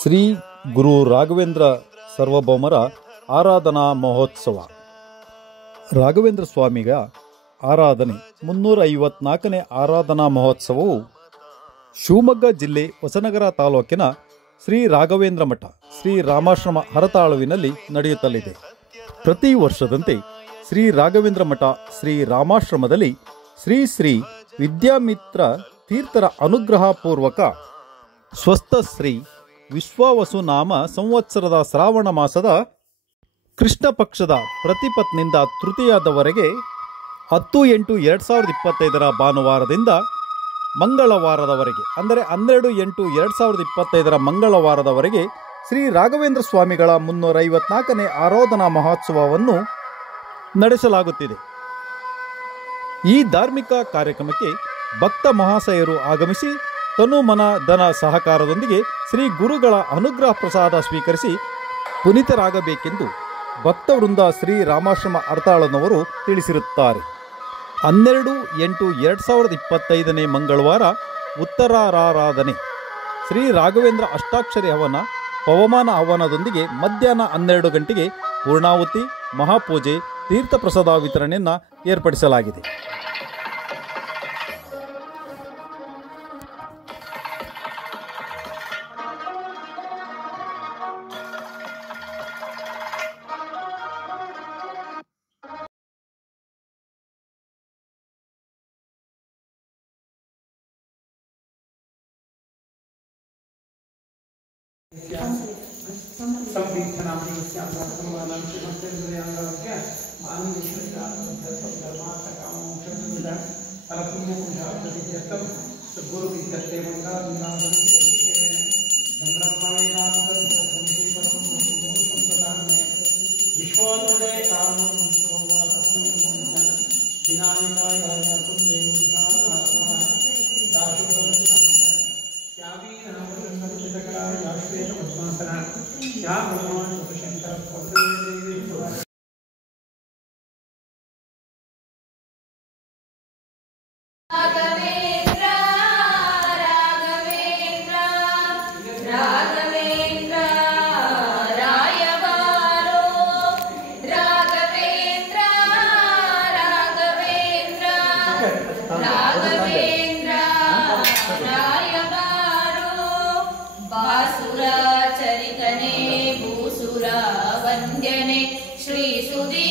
ಶ್ರೀ ಗುರು ರಾಘವೇಂದ್ರ ಸರ್ವಭೌಮರ ಆರಾಧನಾ ಮಹೋತ್ಸವ. ರಾಘವೇಂದ್ರ ಸ್ವಾಮಿಗ ಆರಾಧನೆ 354ನೇ ಆರಾಧನಾ ಮಹೋತ್ಸವವು ಶಿವಮೊಗ್ಗ ಜಿಲ್ಲೆ ಹೊಸನಗರ ತಾಲೂಕಿನ ಶ್ರೀ ರಾಘವೇಂದ್ರ ಮಠ ಶ್ರೀ ರಾಮಾಶ್ರಮ ಹರತಾಳುವಿನಲ್ಲಿ ನಡೆಯುತ್ತಲಿದೆ. ಪ್ರತಿ ವರ್ಷದಂತೆ ಶ್ರೀ ರಾಘವೇಂದ್ರ ಮಠ ಶ್ರೀ ರಾಮಾಶ್ರಮದಲ್ಲಿ ಶ್ರೀ ಶ್ರೀ ವಿದ್ಯಾಮಿತ್ರ ತೀರ್ಥರ ಅನುಗ್ರಹ ಪೂರ್ವಕ ಸ್ವಸ್ಥ ಶ್ರೀ ವಿಶ್ವಾವಸು ನಾಮ ಸಂವತ್ಸರದ ಶ್ರಾವಣ ಮಾಸದ ಕೃಷ್ಣ ಪಕ್ಷದ ಪ್ರತಿಪತ್ನಿಂದ ತೃತೀಯದವರೆಗೆ 10/8/2025 ಭಾನುವಾರದಿಂದ ಮಂಗಳವಾರದವರೆಗೆ ಅಂದರೆ 12/8/2025 ಮಂಗಳವಾರದವರೆಗೆ ಶ್ರೀ ರಾಘವೇಂದ್ರ ಸ್ವಾಮಿಗಳ 354ನೇ ಆರಾಧನಾ ಮಹೋತ್ಸವವನ್ನು ನಡೆಸಲಾಗುತ್ತಿದೆ. ಈ ಧಾರ್ಮಿಕ ಕಾರ್ಯಕ್ರಮಕ್ಕೆ ಭಕ್ತ ಮಹಾಶಯರು ಆಗಮಿಸಿ ತನು ಮನ ಧನ ಸಹಕಾರದೊಂದಿಗೆ ಶ್ರೀ ಗುರುಗಳ ಅನುಗ್ರಹ ಪ್ರಸಾದ ಸ್ವೀಕರಿಸಿ ಪುನೀತರಾಗಬೇಕೆಂದು ಭಕ್ತವೃಂದ ಶ್ರೀ ರಾಮಾಶ್ರಮ ಹರತಾಳನವರು ತಿಳಿಸಿರುತ್ತಾರೆ. 12/8/2025 ಮಂಗಳವಾರ ಉತ್ತರಾರಾಧನೆ, ಶ್ರೀ ರಾಘವೇಂದ್ರ ಅಷ್ಟಾಕ್ಷರಿ ಹವನ, ಪವಮಾನ ಹವನದೊಂದಿಗೆ ಮಧ್ಯಾಹ್ನ 12 ಗಂಟೆಗೆ ಪೂರ್ಣಾಹುತಿ, ಮಹಾಪೂಜೆ, ತೀರ್ಥ ಪ್ರಸಾದ ವಿತರಣೆಯನ್ನು ಏರ್ಪಡಿಸಲಾಗಿದೆ. ಚರಿತನೆ ಭೂಸುರ ವಂದ್ಯನೆ ಶ್ರೀ ಸುಧೀ